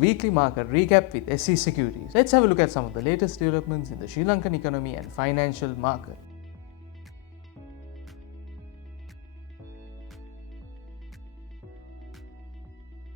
weekly market recap with SC Securities. Let's have a look at some of the latest developments in the Sri Lankan economy and financial market.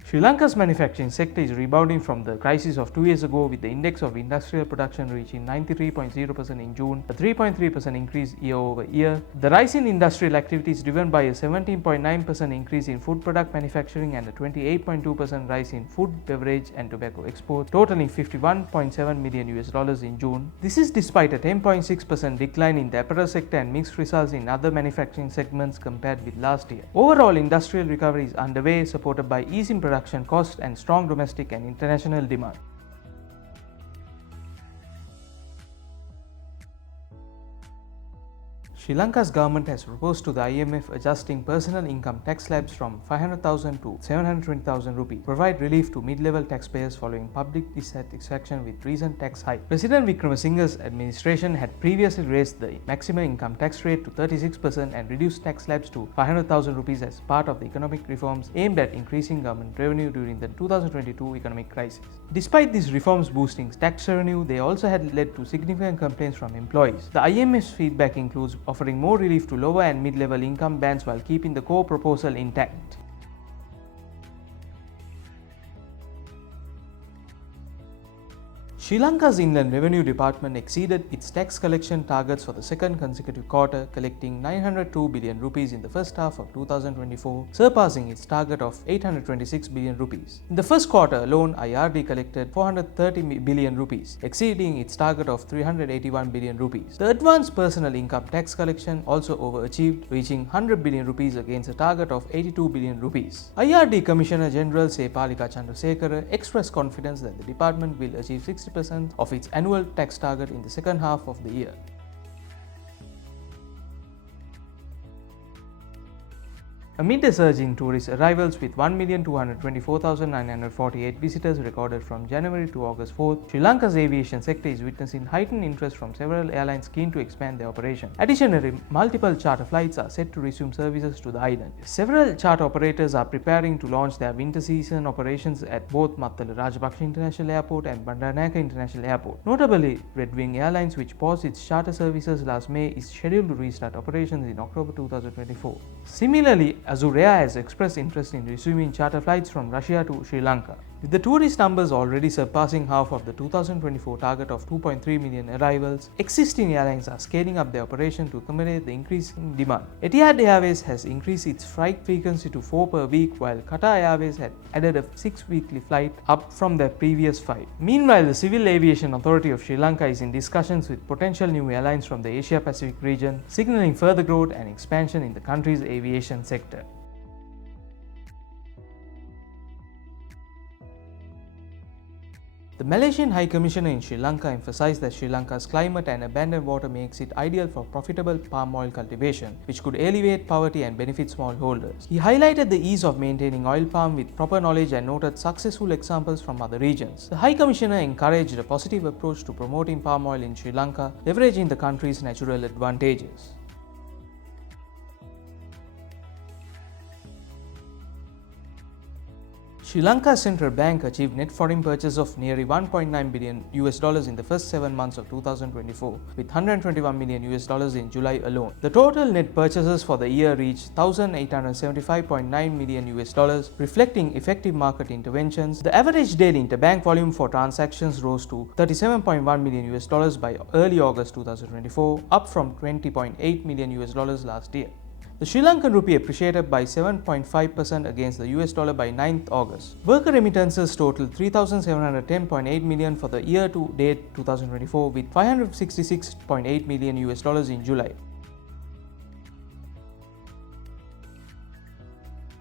Sri Lanka's manufacturing sector is rebounding from the crisis of 2 years ago, with the index of industrial production reaching 93.0% in June, a 3.3% increase year over year. The rise in industrial activity is driven by a 17.9% increase in food product manufacturing and a 28.2% rise in food, beverage and tobacco exports, totaling $51.7 million in June. This is despite a 10.6% decline in the apparel sector and mixed results in other manufacturing segments compared with last year. Overall, industrial recovery is underway, supported by easing production costs and strong domestic and international demand. Sri Lanka's government has proposed to the IMF adjusting personal income tax slabs from 500,000 to 720,000 rupees, provide relief to mid-level taxpayers following public dissatisfaction with recent tax hike. President Wickremesinghe's administration had previously raised the maximum income tax rate to 36% and reduced tax slabs to 500,000 rupees as part of the economic reforms aimed at increasing government revenue during the 2022 economic crisis. Despite these reforms boosting tax revenue, they also had led to significant complaints from employees. The IMF's feedback includes offering more relief to lower and mid-level income bands while keeping the core proposal intact. Sri Lanka's Inland Revenue Department exceeded its tax collection targets for the second consecutive quarter, collecting 902 billion rupees in the first half of 2024, surpassing its target of 826 billion rupees. In the first quarter alone, IRD collected 430 billion rupees, exceeding its target of 381 billion rupees. The advanced personal income tax collection also overachieved, reaching 100 billion rupees against a target of 82 billion rupees. IRD Commissioner General Palika Chandrasekara expressed confidence that the department will achieve 60% of its annual tax target in the second half of the year. Amid a surge in tourist arrivals with 1,224,948 visitors recorded from January to August 4th, Sri Lanka's aviation sector is witnessing heightened interest from several airlines keen to expand their operation. Additionally, multiple charter flights are set to resume services to the island. Several charter operators are preparing to launch their winter season operations at both Mattala Rajapaksa International Airport and Bandaranaike International Airport. Notably, Red Wing Airlines, which paused its charter services last May, is scheduled to restart operations in October 2024. Similarly, Azur Air has expressed interest in resuming charter flights from Russia to Sri Lanka. With the tourist numbers already surpassing half of the 2024 target of 2.3 million arrivals, existing airlines are scaling up their operation to accommodate the increasing demand. Etihad Airways has increased its flight frequency to 4 per week, while Qatar Airways had added a 6 weekly flight, up from their previous 5. Meanwhile, the Civil Aviation Authority of Sri Lanka is in discussions with potential new airlines from the Asia-Pacific region, signaling further growth and expansion in the country's aviation sector. The Malaysian High Commissioner in Sri Lanka emphasized that Sri Lanka's climate and abundant water makes it ideal for profitable palm oil cultivation, which could alleviate poverty and benefit smallholders. He highlighted the ease of maintaining oil palm with proper knowledge and noted successful examples from other regions. The High Commissioner encouraged a positive approach to promoting palm oil in Sri Lanka, leveraging the country's natural advantages. Sri Lanka's central bank achieved net foreign purchase of nearly $1.9 billion in the first 7 months of 2024, with $121 million in July alone. The total net purchases for the year reached $1,875.9 million, reflecting effective market interventions. The average daily interbank volume for transactions rose to $37.1 million by early August 2024, up from $20.8 million last year. The Sri Lankan rupee appreciated by 7.5% against the US dollar by 9th August. Worker remittances totaled $3,710.8 million for the year-to-date 2024, with $566.8 million in July.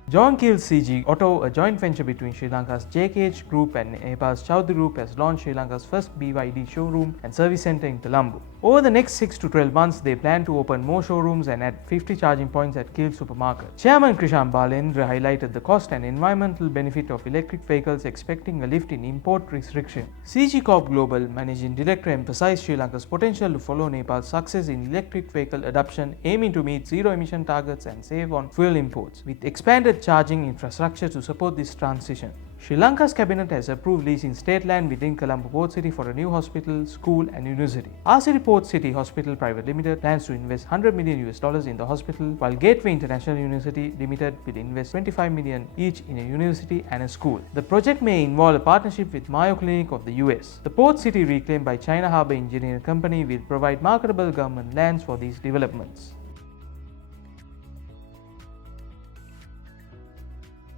John Keel's CG Auto, a joint venture between Sri Lanka's JKH Group and Nepal's Chowdhury Group, has launched Sri Lanka's first BYD showroom and service centre in Colombo. Over the next 6 to 12 months, they plan to open more showrooms and add 50 charging points at Keel supermarket. Chairman Krishan Balendra highlighted the cost and environmental benefit of electric vehicles, expecting a lift in import restriction. CG Corp Global Managing Director emphasized Sri Lanka's potential to follow Nepal's success in electric vehicle adoption, aiming to meet zero emission targets and save on fuel imports, with expanded charging infrastructure to support this transition. Sri Lanka's cabinet has approved leasing state land within Colombo Port City for a new hospital, school and university. RCD Port City Hospital Private Limited plans to invest $100 million in the hospital, while Gateway International University Limited will invest $25 million each in a university and a school. The project may involve a partnership with Mayo Clinic of the US. The port city reclaimed by China Harbour Engineering Company will provide marketable government lands for these developments.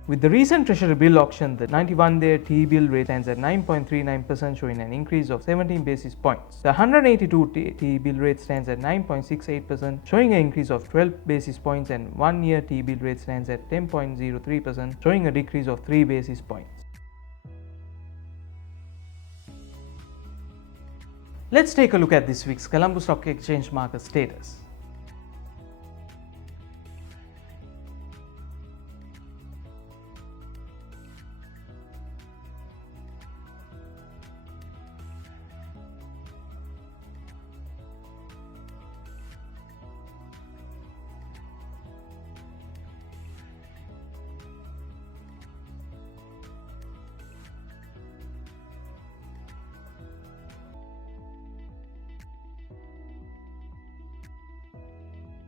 With the recent Treasury bill auction, the 91-day T-bill rate stands at 9.39%, showing an increase of 17 basis points. The 182 T-bill rate stands at 9.68%, showing an increase of 12 basis points, and 1-year T-bill rate stands at 10.03%, showing a decrease of 3 basis points. Let's take a look at this week's Colombo Stock Exchange market status.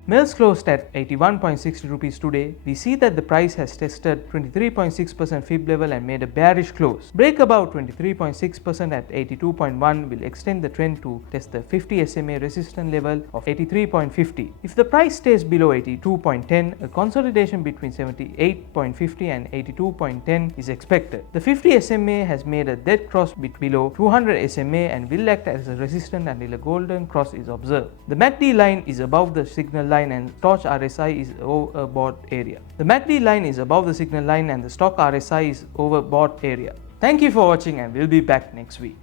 Mills closed at 81.60 rupees today. We see that the price has tested 23.6% fib level and made a bearish close. Break above 23.6% at 82.1 will extend the trend to test the 50 SMA resistance level of 83.50. If the price stays below 82.10, a consolidation between 78.50 and 82.10 is expected. The 50 SMA has made a dead cross below 200 SMA and will act as a resistance until a golden cross is observed. The MACD line is above the signal line and stock RSI is overbought area. The MACD line is above the signal line and the stock RSI is overbought area. Thank you for watching, and we'll be back next week.